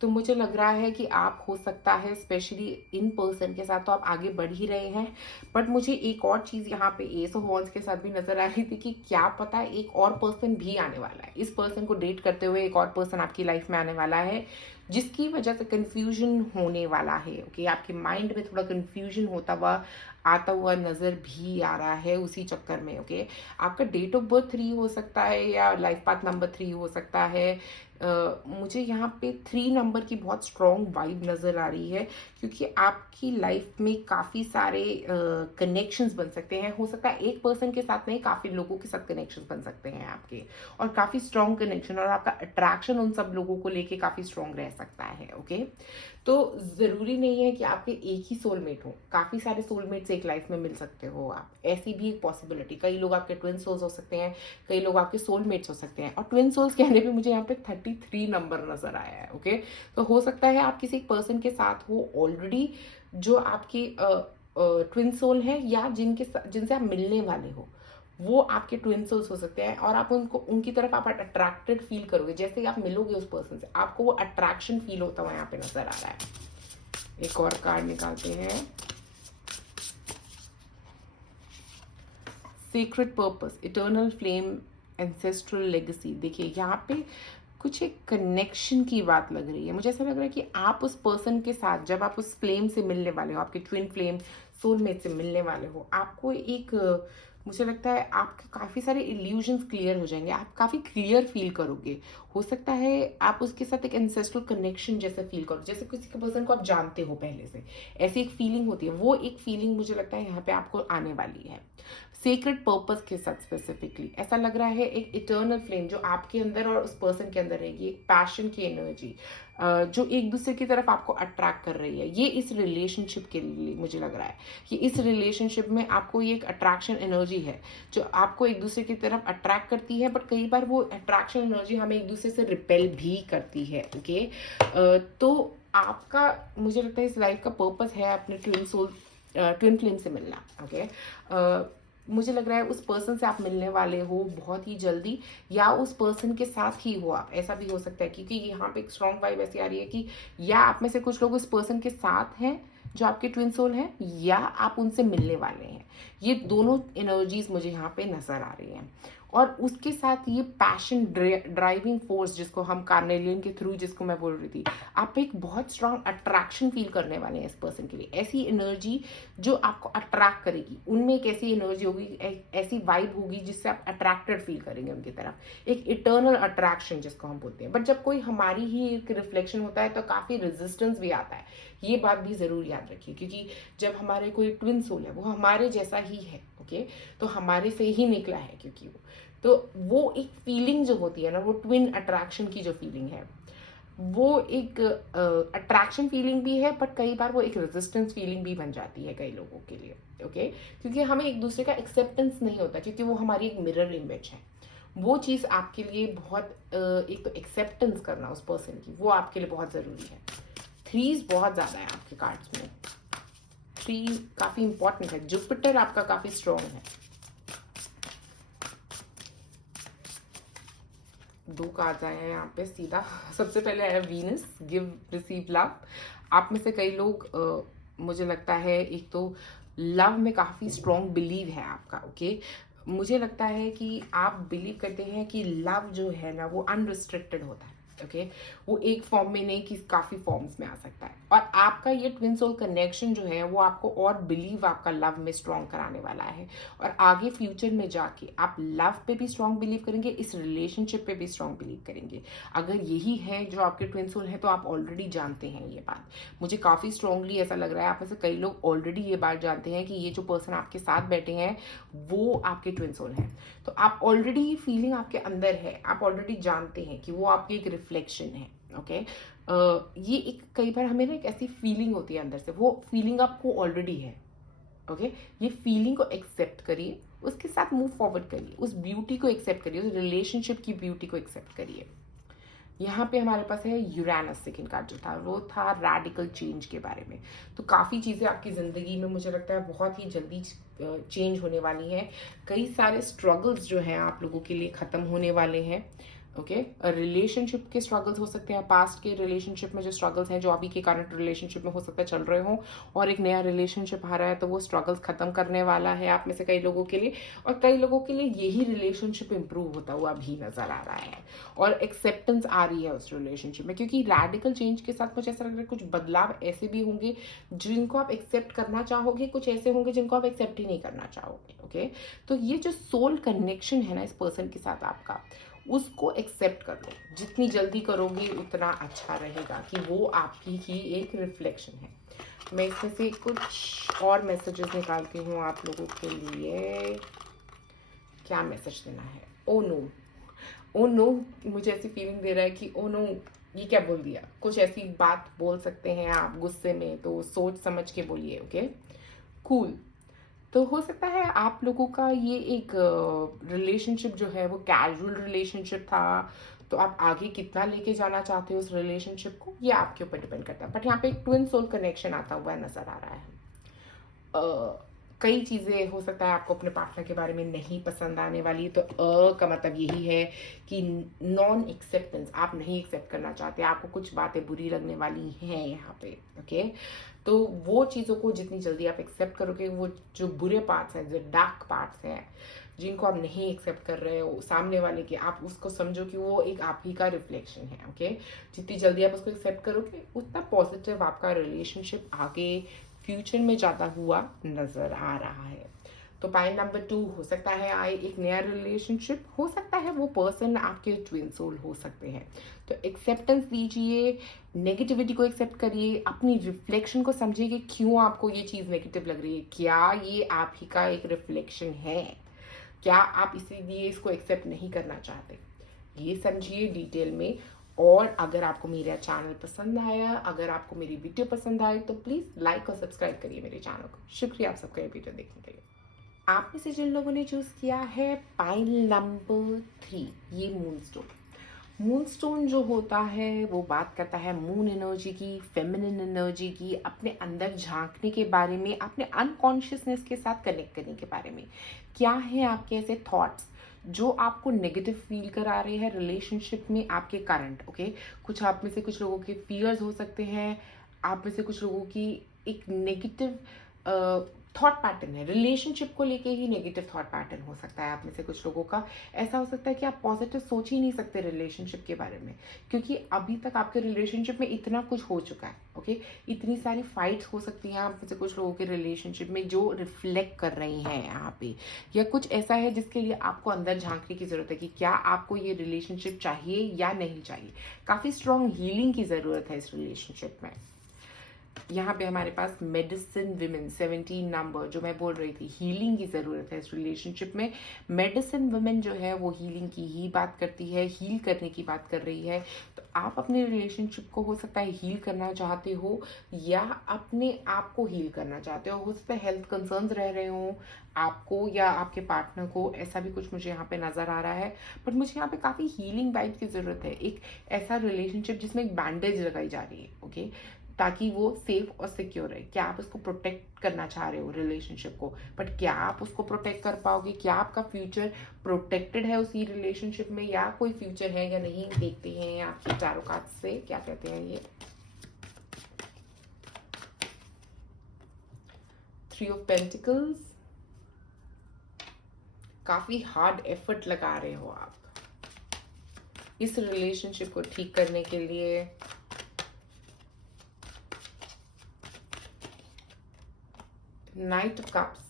तो मुझे लग रहा है कि आप हो सकता है स्पेशली इन पर्सन के साथ तो आप आगे बढ़ ही रहे हैं, बट मुझे एक और चीज़ यहाँ पे एस ऑफ वॉन्ड्स के साथ भी नजर आ रही थी कि क्या पता एक और पर्सन भी आने वाला है। इस पर्सन को डेट करते हुए एक और पर्सन आपकी लाइफ में आने वाला है, जिसकी वजह से कंफ्यूजन होने वाला है। ओके, आपके माइंड में थोड़ा कंफ्यूजन होता हुआ आता हुआ नज़र भी आ रहा है उसी चक्कर में। ओके, आपका डेट ऑफ बर्थ 3 हो सकता है या लाइफ पाथ नंबर 3 हो सकता है। मुझे यहाँ पे 3 नंबर की बहुत स्ट्रॉन्ग वाइब नज़र आ रही है, क्योंकि आपकी लाइफ में काफ़ी सारे कनेक्शंस बन सकते हैं। हो सकता है एक पर्सन के साथ नहीं, काफ़ी लोगों के साथ कनेक्शंस बन सकते हैं आपके, और काफ़ी स्ट्रॉन्ग कनेक्शन, और आपका अट्रैक्शन उन सब लोगों को लेके काफ़ी स्ट्रॉन्ग रह सकता है। ओके, तो ज़रूरी नहीं है कि आपके एक ही सोलमेट हो, काफ़ी सारे सोलमेट्स एक लाइफ में मिल सकते हो आप, ऐसी भी एक पॉसिबिलिटी। कई लोग आपके ट्विन सोल्स हो सकते हैं, कई लोग आपके सोलमेट्स हो सकते हैं, और ट्विन सोल्स कहने पे मुझे यहाँ पे 33 नंबर नज़र आया है। ओके, तो हो सकता है आप किसी एक पर्सन के साथ हो ऑलरेडी, जो आपकी ट्विन सोल है, या जिनसे आप मिलने वाले हो, वो आपके ट्विन सोल्स हो सकते हैं, और आप उनको उनकी तरफ आप अट्रैक्टेड फील करोगे। जैसे ही आप मिलोगे उस पर्सन से, आपको वो अट्रैक्शन फील होता हुआ यहाँ पे नजर आ रहा है। एक और कार्ड निकालते हैं, secret purpose, eternal flame, ancestral legacy. देखिए यहाँ पे कुछ एक कनेक्शन की बात लग रही है। मुझे ऐसा लग रहा है कि आप उस पर्सन के साथ जब आप उस फ्लेम से मिलने वाले हो, आपके ट्विन फ्लेम सोलमेट से मिलने वाले हो, आपको एक मुझे लगता है आपके काफ़ी सारे इल्यूजन्स क्लियर हो जाएंगे, आप काफ़ी क्लियर फील करोगे। हो सकता है आप उसके साथ एक एंसेस्ट्रल कनेक्शन जैसे फील करो, जैसे किसी के पर्सन को आप जानते हो पहले से, ऐसी एक फीलिंग होती है। वो एक फीलिंग मुझे लगता है यहाँ पे आपको आने वाली है सीक्रेट पर्पस के साथ। स्पेसिफिकली ऐसा लग रहा है एक इटर्नल फ्लेम जो आपके अंदर और उस पर्सन के अंदर रहेगी, एक पैशन की एनर्जी जो एक दूसरे की तरफ आपको अट्रैक्ट कर रही है। ये इस रिलेशनशिप के लिए मुझे लग रहा है कि इस रिलेशनशिप में आपको ये एक अट्रैक्शन एनर्जी है जो आपको एक दूसरे की तरफ अट्रैक्ट करती है, बट कई बार वो अट्रैक्शन एनर्जी हमें एक दूसरे से रिपेल भी करती है। ओके, तो आपका मुझे लगता है इस लाइफ का पर्पस है अपने ट्विन फ्लेम से मिलना। ओके, मुझे लग रहा है उस पर्सन से आप मिलने वाले हो बहुत ही जल्दी, या उस पर्सन के साथ ही हो आप, ऐसा भी हो सकता है। क्योंकि यहाँ पे एक स्ट्रॉन्ग वाइब ऐसी आ रही है कि या आप में से कुछ लोग उस पर्सन के साथ हैं जो आपके ट्विन सोल हैं, या आप उनसे मिलने वाले हैं। ये दोनों एनर्जीज मुझे यहाँ पे नजर आ रही हैं। और उसके साथ ये पैशन ड्राइविंग फोर्स जिसको हम कार्नेलियन के थ्रू जिसको मैं बोल रही थी, आप एक बहुत स्ट्रांग अट्रैक्शन फील करने वाले हैं इस पर्सन के लिए। ऐसी एनर्जी जो आपको अट्रैक्ट करेगी, उनमें एक ऐसी एनर्जी होगी, ऐसी वाइब होगी जिससे आप अट्रैक्टेड फील करेंगे उनकी तरफ, एक इटर्नल अट्रैक्शन जिसको हम बोलते हैं। बट जब कोई हमारी ही एक रिफ्लेक्शन होता है तो काफी रेजिस्टेंस भी आता है, ये बात भी जरूर याद रखिए। क्योंकि जब हमारे कोई ट्विन सोल है वो हमारे जैसा ही है, ओके, तो हमारे से ही निकला है, क्योंकि वो एक फीलिंग जो होती है ना, वो ट्विन अट्रैक्शन की जो फीलिंग है, वो एक अट्रैक्शन फीलिंग भी है, बट कई बार वो एक रेजिस्टेंस फीलिंग भी बन जाती है कई लोगों के लिए। ओके, क्योंकि हमें एक दूसरे का एक्सेप्टेंस नहीं होता, क्योंकि वो हमारी एक मिरर इमेज है। वो चीज़ आपके लिए बहुत एक तो एक्सेप्टेंस करना उस पर्सन की, वो आपके लिए बहुत ज़रूरी है। थ्रीज बहुत ज़्यादा है आपके कार्ड्स में, थ्री काफ़ी इंपॉर्टेंट है। जुपिटर आपका काफ़ी स्ट्रॉन्ग है। दो कार्ड्स आए हैं यहाँ पे सीधा। सबसे पहले आया वीनस, गिव रिसीव लव। आप में से कई लोग मुझे लगता है एक तो लव में काफ़ी स्ट्रॉन्ग बिलीव है आपका। ओके, मुझे लगता है कि आप बिलीव करते हैं कि लव जो है ना वो अनरिस्ट्रिक्टेड होता है। ओके, वो एक फॉर्म में नहीं कि काफ़ी फॉर्म्स में आ सकता है। और आपका ये ट्विन सोल कनेक्शन जो है वो आपको और बिलीव आपका लव में स्ट्रॉन्ग कराने वाला है। और आगे फ्यूचर में जाके आप लव पे भी स्ट्रॉन्ग बिलीव करेंगे, इस रिलेशनशिप पे भी स्ट्रॉन्ग बिलीव करेंगे। अगर यही है जो आपके ट्विन सोल है तो आप ऑलरेडी जानते हैं ये बात। मुझे काफ़ी स्ट्रॉन्गली ऐसा लग रहा है आप में से कई लोग ऑलरेडी ये बात जानते हैं कि ये जो पर्सन आपके साथ बैठे हैं वो आपके ट्विन सोल हैं। तो आप ऑलरेडी फीलिंग आपके अंदर है, आप ऑलरेडी जानते हैं कि वो आपकी एक रिफ्लेक्शन है। ओके, ये एक कई बार हमें ना एक ऐसी फीलिंग होती है अंदर से, वो फीलिंग आपको ऑलरेडी है। ओके, ये फीलिंग को एक्सेप्ट करिए, उसके साथ मूव फॉरवर्ड करिए, उस ब्यूटी को एक्सेप्ट करिए, उस रिलेशनशिप की ब्यूटी को एक्सेप्ट करिए। यहाँ पे हमारे पास है यूरेनस। सेकंड कार्ड जो था वो था रैडिकल चेंज के बारे में। तो काफ़ी चीज़ें आपकी ज़िंदगी में मुझे लगता है बहुत ही जल्दी चेंज होने वाली हैं। कई सारे स्ट्रगल्स जो हैं आप लोगों के लिए ख़त्म होने वाले हैं। ओके, रिलेशनशिप के स्ट्रगल्स हो सकते हैं, पास्ट के रिलेशनशिप में जो स्ट्रगल्स हैं जो अभी के करंट रिलेशनशिप में हो सकता है चल रहे हो, और एक नया रिलेशनशिप आ रहा है तो वो स्ट्रगल्स खत्म करने वाला है आप में से कई लोगों के लिए। और कई लोगों के लिए यही रिलेशनशिप इंप्रूव होता हुआ भी नजर आ रहा है, और एक्सेप्टेंस आ रही है उस रिलेशनशिप में। क्योंकि रैडिकल चेंज के साथ मुझे ऐसा लग रहा है कुछ बदलाव ऐसे भी होंगे जिनको आप एक्सेप्ट करना चाहोगे, कुछ ऐसे होंगे जिनको आप एक्सेप्ट ही नहीं करना चाहोगे। ओके, तो ये जो सोल कनेक्शन है ना इस पर्सन के साथ आपका, उसको एक्सेप्ट कर लो। जितनी जल्दी करोगे उतना अच्छा रहेगा कि वो आपकी ही एक रिफ्लेक्शन है। मैं इसमें से कुछ और मैसेजेस निकालती हूँ आप लोगों के लिए। क्या मैसेज देना है? ओ नो, ओ नो, मुझे ऐसी फीलिंग दे रहा है कि ओ नो, ये क्या बोल दिया। कुछ ऐसी बात बोल सकते हैं आप गुस्से में, तो सोच समझ के बोलिए। Okay, cool. तो हो सकता है आप लोगों का ये एक रिलेशनशिप जो है वो कैजुअल रिलेशनशिप था, तो आप आगे कितना लेके जाना चाहते हो उस रिलेशनशिप को, ये आपके ऊपर डिपेंड करता है। बट यहाँ पे एक ट्विन सोल कनेक्शन आता हुआ नजर आ रहा है। कई चीज़ें हो सकता है आपको अपने पार्टनर के बारे में नहीं पसंद आने वाली, तो का मतलब यही है कि नॉन एक्सेप्टेंस, आप नहीं एक्सेप्ट करना चाहते, आपको कुछ बातें बुरी लगने वाली हैं यहाँ पे। ओके, तो वो चीज़ों को जितनी जल्दी आप एक्सेप्ट करोगे, वो जो बुरे पार्ट्स हैं, जो डार्क पार्ट्स हैं, जिनको आप नहीं एक्सेप्ट कर रहे हो सामने वाले के, आप उसको समझो कि वो एक आप ही का रिफ्लेक्शन है। ओके, जितनी जल्दी आप उसको एक्सेप्ट करोगे, उतना पॉजिटिव आपका रिलेशनशिप आगे फ्यूचर में जाता हुआ नजर आ रहा है। तो पॉइंट नंबर 2, हो सकता है आए एक नया रिलेशनशिप, हो सकता है वो पर्सन आपके ट्विन सोल हो सकते हैं। तो एक्सेप्टेंस दीजिए, नेगेटिविटी को एक्सेप्ट करिए, अपनी रिफ्लेक्शन को समझिए कि क्यों आपको ये चीज़ नेगेटिव लग रही है, क्या ये आप ही का एक रिफ्लेक्शन है, क्या आप इसीलिए इसको एक्सेप्ट नहीं करना चाहते, ये समझिए डिटेल में। और अगर आपको मेरा चैनल पसंद आया, अगर आपको मेरी वीडियो पसंद आए, तो प्लीज़ लाइक और सब्सक्राइब करिए मेरे चैनल को। शुक्रिया आप सबका ये वीडियो देखने के लिए। आप में से जिन लोगों ने चूज़ किया है पाइल नंबर 3, ये मूनस्टोन। मूनस्टोन जो होता है वो बात करता है मून एनर्जी की, फेमिनिन एनर्जी की, अपने अंदर झांकने के बारे में, अपने अनकॉन्शियसनेस के साथ कनेक्ट करने के बारे में। क्या है आपके ऐसे थॉट्स जो आपको नेगेटिव फील करा रहे हैं रिलेशनशिप में आपके करंट। ओके, कुछ आप में से कुछ लोगों के फियर्स हो सकते हैं, आप में से कुछ लोगों की एक नेगेटिव थॉट पैटर्न है, रिलेशनशिप को लेके ही नेगेटिव थॉट पैटर्न हो सकता है आप में से कुछ लोगों का। ऐसा हो सकता है कि आप पॉजिटिव सोच ही नहीं सकते रिलेशनशिप के बारे में, क्योंकि अभी तक आपके रिलेशनशिप में इतना कुछ हो चुका है। ओके, इतनी सारी फाइट्स हो सकती हैं आप में से कुछ लोगों के रिलेशनशिप में जो रिफ्लेक्ट कर रही हैं यहाँ पे, या कुछ ऐसा है जिसके लिए आपको अंदर झांकने की जरूरत है कि क्या आपको ये रिलेशनशिप चाहिए या नहीं चाहिए। काफ़ी स्ट्रॉन्ग हीलिंग की ज़रूरत है इस रिलेशनशिप में। यहाँ पे हमारे पास मेडिसिन विमेन 17 नंबर, जो मैं बोल रही थी, हीलिंग की ज़रूरत है इस रिलेशनशिप में। मेडिसिन वुमेन जो है वो हीलिंग की ही बात करती है, हील करने की बात कर रही है। तो आप अपने रिलेशनशिप को हो सकता है हील करना चाहते हो, या अपने आप को हील करना चाहते हो सकता है हेल्थ कंसर्न्स रह रहे हो आपको या आपके पार्टनर को, ऐसा भी कुछ मुझे यहाँ पे नज़र आ रहा है। बट मुझे यहाँ पे काफ़ी हीलिंग वाइब की ज़रूरत है, एक ऐसा रिलेशनशिप जिसमें एक बैंडेज लगाई जा रही है। ओके, ताकि वो सेफ और सिक्योर रहे। क्या आप उसको प्रोटेक्ट करना चाह रहे हो रिलेशनशिप को, बट क्या आप उसको प्रोटेक्ट कर पाओगे, क्या आपका फ्यूचर प्रोटेक्टेड है उसी रिलेशनशिप में, या कोई फ्यूचर है या नहीं। देखते हैं आपके चारों कार्ड से क्या कहते हैं ये। 3 ऑफ पेंटिकल्स, काफी हार्ड एफर्ट लगा रहे हो आप इस रिलेशनशिप को ठीक करने के लिए। नाइट ऑफ कप्स,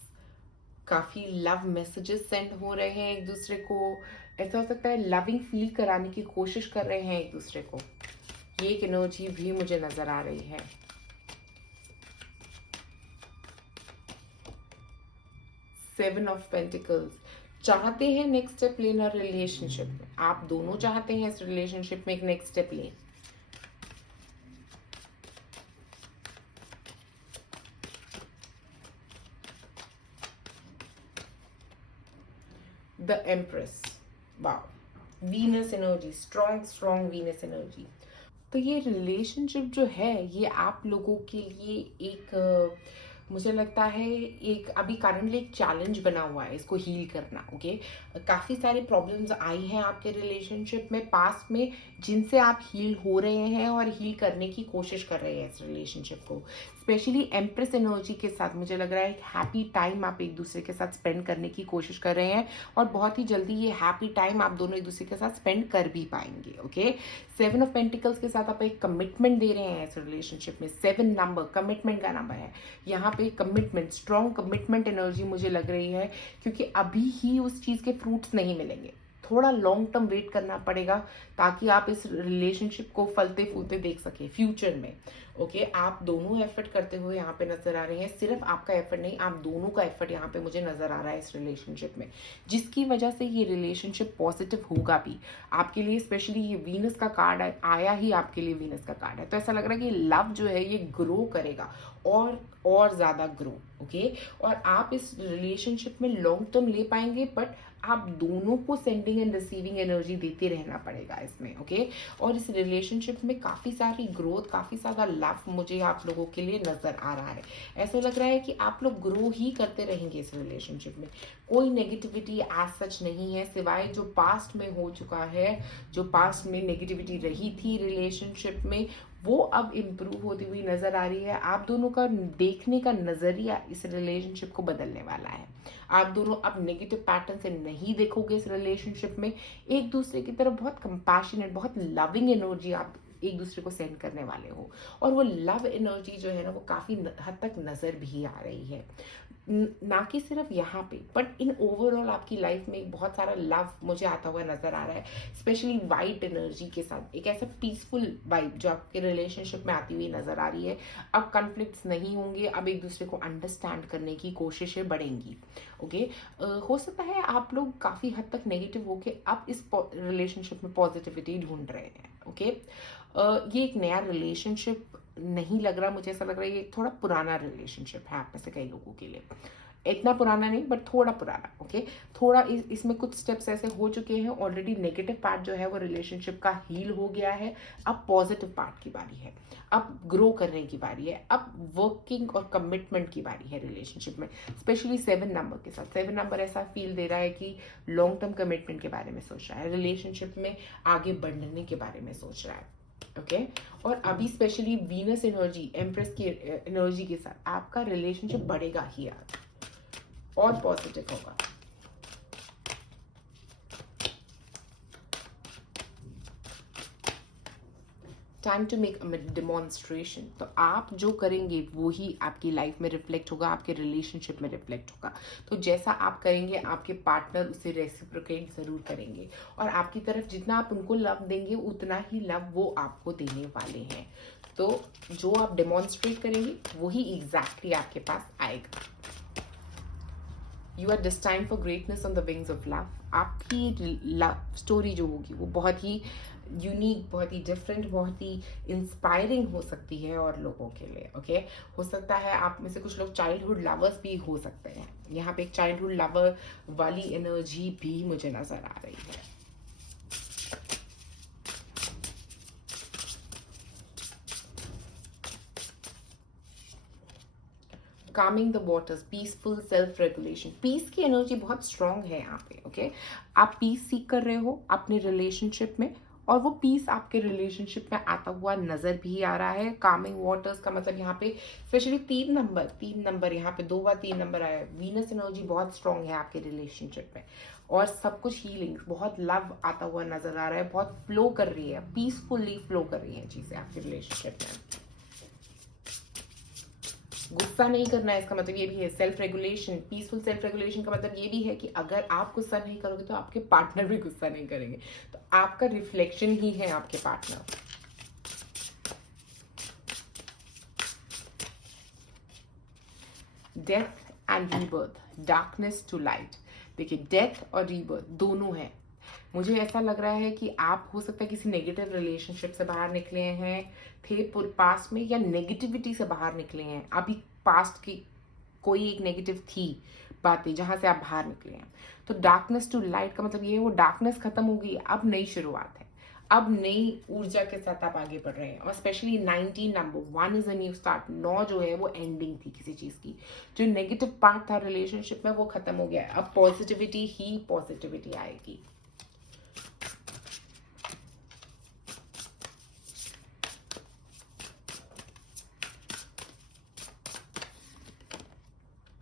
काफी लव मैसेजेस सेंड हो रहे हैं एक दूसरे को। ऐसा हो सकता है लविंग फील कराने की कोशिश कर रहे हैं एक दूसरे को, ये एक एनर्जी भी मुझे नजर आ रही है। सेवन ऑफ पेंटिकल्स, चाहते हैं नेक्स्ट स्टेप लेना रिलेशनशिप में, आप दोनों चाहते हैं इस रिलेशनशिप में एक नेक्स्ट स्टेप लें। The empress, wow, Venus energy, strong Venus energy. तो ये रिलेशनशिप जो है ये आप लोगों के लिए एक मुझे लगता है एक अभी करंटली एक चैलेंज बना हुआ है इसको हील करना। ओके, काफ़ी सारे प्रॉब्लम्स आई हैं आपके रिलेशनशिप में पास्ट में, जिनसे आप हील हो रहे हैं और हील करने की कोशिश कर रहे हैं इस रिलेशनशिप को। स्पेशली एम्प्रेस एनर्जी के साथ मुझे लग रहा है एक हैप्पी टाइम आप एक दूसरे के साथ स्पेंड करने की कोशिश कर रहे हैं, और बहुत ही जल्दी ये हैप्पी टाइम आप दोनों एक दूसरे के साथ स्पेंड कर भी पाएंगे। ओके, 7 ऑफ पेंटिकल्स के साथ आप एक कमिटमेंट दे रहे हैं इस रिलेशनशिप में। 7 नंबर कमिटमेंट का नंबर है, यहाँ पे कमिटमेंट, स्ट्रॉन्ग कमिटमेंट एनर्जी मुझे लग रही है, क्योंकि अभी ही उस चीज़ के फ्रूट्स नहीं मिलेंगे, थोड़ा लॉन्ग टर्म वेट करना पड़ेगा ताकि आप इस रिलेशनशिप को फलते फूलते देख सके फ्यूचर में। ओके, आप दोनों एफर्ट करते हुए यहाँ पे नजर आ रहे हैं, सिर्फ आपका एफर्ट नहीं, आप दोनों का एफर्ट यहाँ पे मुझे नजर आ रहा है इस रिलेशनशिप में, जिसकी वजह से ये रिलेशनशिप पॉजिटिव होगा भी आपके लिए। स्पेशली ये वीनस का कार्ड आया ही आपके लिए, वीनस का कार्ड है, तो ऐसा लग रहा है कि लव जो है ये ग्रो करेगा और ज़्यादा ग्रो। ओके और आप इस रिलेशनशिप में लॉन्ग टर्म ले पाएंगे, बट आप दोनों को सेंडिंग एंड रिसीविंग एनर्जी देते रहना पड़ेगा इसमें। ओके और इस रिलेशनशिप में काफ़ी सारी ग्रोथ, काफ़ी ज़्यादा लव मुझे आप लोगों के लिए नज़र आ रहा है। ऐसा लग रहा है कि आप लोग ग्रो ही करते रहेंगे इस रिलेशनशिप में। कोई नेगेटिविटी एज सच नहीं है, सिवाय जो पास्ट में हो चुका है, जो पास्ट में नेगेटिविटी रही थी रिलेशनशिप में, वो अब इम्प्रूव होती हुई नज़र आ रही है। आप दोनों का देखने का नज़रिया इस रिलेशनशिप को बदलने वाला है। आप दोनों अब नेगेटिव पैटर्न से नहीं देखोगे इस रिलेशनशिप में, एक दूसरे की तरफ बहुत कंपैशनेट, बहुत लविंग एनर्जी आप एक दूसरे को सेंड करने वाले हो। और वो लव एनर्जी जो है ना, वो काफ़ी हद तक नज़र भी आ रही है, ना कि सिर्फ यहाँ पे, बट इन ओवरऑल आपकी लाइफ में बहुत सारा लव मुझे आता हुआ नजर आ रहा है, स्पेशली वाइट एनर्जी के साथ। एक ऐसा पीसफुल वाइब जो आपके रिलेशनशिप में आती हुई नजर आ रही है। अब कॉन्फ्लिक्ट्स नहीं होंगे, अब एक दूसरे को अंडरस्टैंड करने की कोशिशें बढ़ेंगी। ओके हो सकता है आप लोग काफ़ी हद तक नेगेटिव होके अब इस रिलेशनशिप में पॉजिटिविटी ढूंढ रहे हैं। ओके ये एक नया रिलेशनशिप नहीं लग रहा, मुझे ऐसा लग रहा है ये थोड़ा पुराना रिलेशनशिप है आप में से कई लोगों के लिए। इतना पुराना नहीं, बट थोड़ा पुराना। ओके थोड़ा इसमें कुछ स्टेप्स ऐसे हो चुके हैं ऑलरेडी। नेगेटिव पार्ट जो है वो रिलेशनशिप का हील हो गया है, अब पॉजिटिव पार्ट की बारी है, अब ग्रो करने की बारी है, अब वर्किंग और कमिटमेंट की बारी है रिलेशनशिप में। स्पेशली 7 नंबर के साथ, 7 नंबर ऐसा फील दे रहा है कि लॉन्ग टर्म कमिटमेंट के बारे में सोच रहा है, रिलेशनशिप में आगे बढ़ने के बारे में सोच रहा है। ओके और अभी स्पेशली वीनस एनर्जी, एम्प्रेस की एनर्जी के साथ आपका रिलेशनशिप बढ़ेगा ही यार, और पॉजिटिव होगा। Time to make a demonstration. तो आप जो करेंगे वो ही आपकी लाइफ में रिफ्लेक्ट होगा, आपके रिलेशनशिप में रिफ्लेक्ट होगा। तो जैसा आप करेंगे आपके पार्टनर उसे रेसिप्रोकेट जरूर करेंगे, और आपकी तरफ जितना आप उनको लव देंगे उतना ही लव वो आपको देने वाले हैं। तो जो आप डेमोन्स्ट्रेट करेंगे वही एग्जैक्टली आपके पास आएगा। You are destined for greatness on the wings of love. आपकी लव स्टोरी जो होगी वो बहुत ही यूनिक, बहुत ही डिफरेंट, बहुत ही इंस्पायरिंग हो सकती है और लोगों के लिए। ओके हो सकता है आप में से कुछ लोग चाइल्डहुड लवर्स भी हो सकते हैं। यहाँ पे एक चाइल्डहुड लवर वाली एनर्जी भी मुझे नजर आ रही है। Calming the waters, peaceful self regulation. Peace की एनर्जी बहुत स्ट्रांग है यहाँ पे। ओके आप पीस सीख कर रहे हो अपने रिलेशनशिप में, और वो पीस आपके रिलेशनशिप में आता हुआ नजर भी आ रहा है। कामिंग वाटर्स का मतलब यहाँ पे स्पेशली 3 नंबर यहाँ पे 2 बार 3 नंबर आया है। वीनस एनर्जी बहुत स्ट्रांग है आपके रिलेशनशिप में, और सब कुछ हीलिंग, बहुत लव आता हुआ नजर आ रहा है, बहुत फ्लो कर रही है, पीसफुली फ्लो कर रही है चीजें आपके रिलेशनशिप में। गुस्सा नहीं करना है, इसका मतलब ये भी है। Self regulation, peaceful self regulation का मतलब ये भी है कि अगर आप गुस्सा नहीं करोगे तो आपके पार्टनर भी गुस्सा नहीं करेंगे, तो आपका रिफ्लेक्शन ही है आपके partner. Death and rebirth, darkness to light. देखिए डेथ और रीबर्थ दोनों है। मुझे ऐसा लग रहा है कि आप हो सकता है किसी नेगेटिव रिलेशनशिप से बाहर निकले हैं, थे पास्ट में, या नेगेटिविटी से बाहर निकले हैं। अभी पास्ट की कोई एक नेगेटिव थी बातें जहां से आप बाहर निकले हैं। तो डार्कनेस टू लाइट का मतलब ये है वो डार्कनेस खत्म हो गई, अब नई शुरुआत है, अब नई ऊर्जा के साथ आप आगे बढ़ रहे हैं। और specially 19 number 1 is a new start. 9 जो है वो एंडिंग थी किसी चीज की। जो नेगेटिव पार्ट था रिलेशनशिप में वो खत्म हो गया है, अब पॉजिटिविटी ही पॉजिटिविटी आएगी।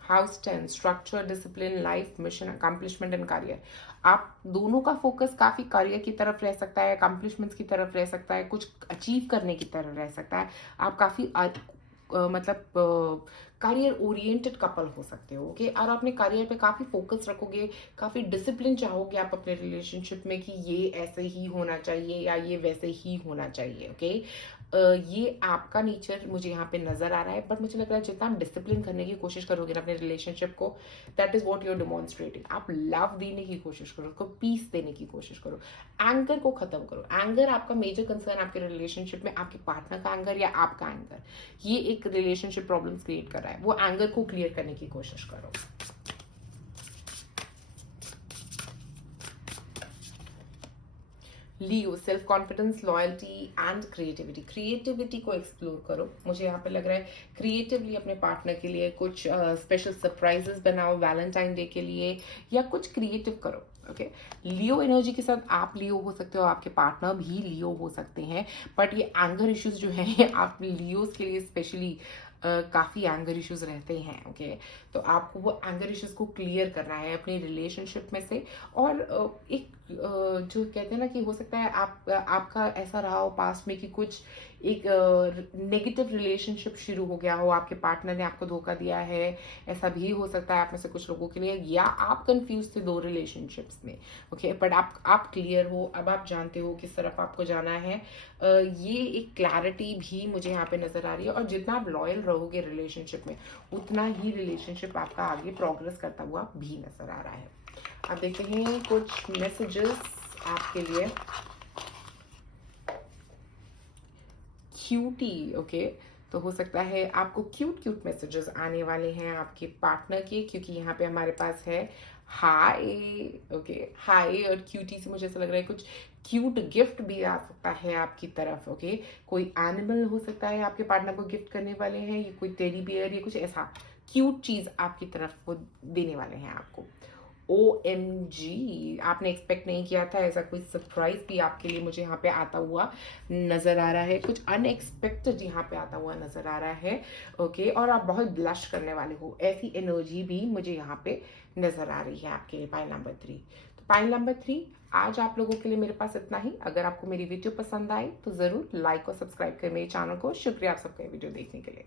House 10, structure, discipline, life, mission, accomplishment and career. आप दोनों का फोकस काफी करियर की तरफ रह सकता है, अकम्पलिशमेंट्स की तरफ रह सकता है, कुछ अचीव करने की तरफ रह सकता है। आप काफी मतलब करियर ओरिएंटेड कपल हो सकते हो। ओके और अपने करियर पे काफी फोकस रखोगे, काफी डिसिप्लिन चाहोगे आप अपने रिलेशनशिप में कि ये ऐसे ही होना चाहिए या ये वैसे ही होना चाहिए। ओके ये आपका नेचर मुझे यहाँ पे नजर आ रहा है, बट मुझे लग रहा है जितना आप डिसिप्लिन करने की कोशिश करोगे ना अपने रिलेशनशिप को, that is what you're demonstrating. आप लव देने की कोशिश करो, उसको पीस देने की कोशिश करो, एंगर को खत्म करो। एंगर आपका मेजर कंसर्न आपके रिलेशनशिप में आपके पार्टनर का एंगर या आपका एंगर, ये एक रिलेशनशिप प्रॉब्लम्स क्रिएट कर रहा है, वो एंगर को क्लियर करने की कोशिश करो। Leo, self confidence, loyalty and creativity. Creativity को एक्सप्लोर करो। मुझे यहाँ पे लग रहा है क्रिएटिवली अपने पार्टनर के लिए कुछ स्पेशल सरप्राइजेस बनाओ वैलेंटाइन डे के लिए, या कुछ क्रिएटिव करो। ओके, लियो एनर्जी के साथ आप लियो हो सकते हो, आपके पार्टनर भी लियो हो सकते हैं, बट ये एंगर इश्यूज जो है आप लियोज के लिए स्पेशली काफ़ी एंगर इश्यूज रहते हैं। ओके, तो आपको वो एंगर इश्यूज को क्लियर करना है अपनी रिलेशनशिप में से। और एक जो कहते हैं ना कि हो सकता है आपका ऐसा रहा हो पास्ट में कि कुछ एक नेगेटिव रिलेशनशिप शुरू हो गया हो, आपके पार्टनर ने आपको धोखा दिया है, ऐसा भी हो सकता है आप में से कुछ लोगों के लिए, या आप कंफ्यूज थे दो रिलेशनशिप्स में। ओके, बट आप क्लियर हो, अब आप जानते हो किस तरफ आपको जाना है। ये एक क्लैरिटी भी मुझे यहाँ पे नजर आ रही है, और जितना आप लॉयल रहोगे रिलेशनशिप में, उतना ही रिलेशनशिप आपका आगे प्रोग्रेस करता हुआ भी नजर आ रहा है। अब देखते हैं कुछ मैसेजेस आपके लिए। क्यूटी, ओके, तो हो सकता है आपको क्यूट क्यूट मैसेजेस आने वाले हैं आपके पार्टनर के, क्योंकि यहाँ पे हमारे पास है हाय। ओके, हाय और क्यूटी से मुझे ऐसा लग रहा है कुछ क्यूट गिफ्ट भी आ सकता है आपकी तरफ। ओके, कोई एनिमल हो सकता है आपके पार्टनर को गिफ्ट करने वाले हैं, या कोई टेडी बियर या कुछ ऐसा क्यूट चीज आपकी तरफ वो देने वाले हैं आपको। OMG, आपने एक्सपेक्ट नहीं किया था, ऐसा कोई सरप्राइज भी आपके लिए मुझे यहाँ पे आता हुआ नजर आ रहा है, कुछ अनएक्सपेक्टेड यहाँ पे आता हुआ नजर आ रहा है। ओके, और आप बहुत ब्लश करने वाले हो, ऐसी एनर्जी भी मुझे यहाँ पे नजर आ रही है आपके लिए। पाइल नंबर 3, तो पाइल नंबर 3 आज आप लोगों के लिए मेरे पास इतना ही। अगर आपको मेरी वीडियो पसंद आई तो जरूर लाइक और सब्सक्राइब करें मेरे चैनल को। शुक्रिया आप सबका वीडियो देखने के लिए।